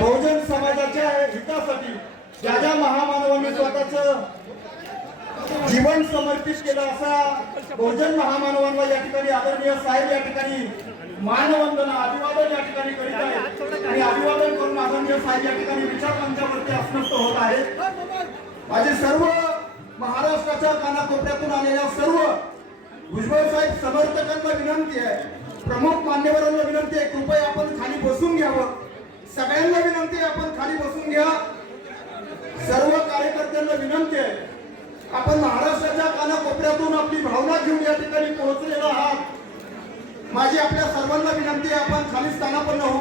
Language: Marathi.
बहुजन समाजाच्या हितासाठी ज्या ज्या महामानवांनी स्वतःचं जीवन समर्पित केलं असा बहुजन महामानवांना या ठिकाणी आदरणीय साहेब या ठिकाणी मानवंदना अभिवादन या ठिकाणी करीत आहेत आणि अभिवादन करून आदरणीय साहेब या ठिकाणी विचार मंचावरती अस्वस्थ होत आहेत। माझे सर्व महाराष्ट्राच्या कानाकोपऱ्यातून आलेल्या सर्व भुजबळ साहेब समर्थकांना विनंती आहे, प्रमुख मान्यवरांना विनंती आहे, कृपया आपण खाली बसून घ्यावं। सगळ्यांना विनंती आहे आपण खाली बसून घ्या। सर्व कार्यकर्त्यांना विनंती आहे, आपण महाराष्ट्राच्या कानाकोपऱ्यातून आपली भावना घेऊन या ठिकाणी पोहोचलेला आहात। माझी आपल्या सर्वांना विनंती आहे आपण खाली स्थानापन्न होऊ।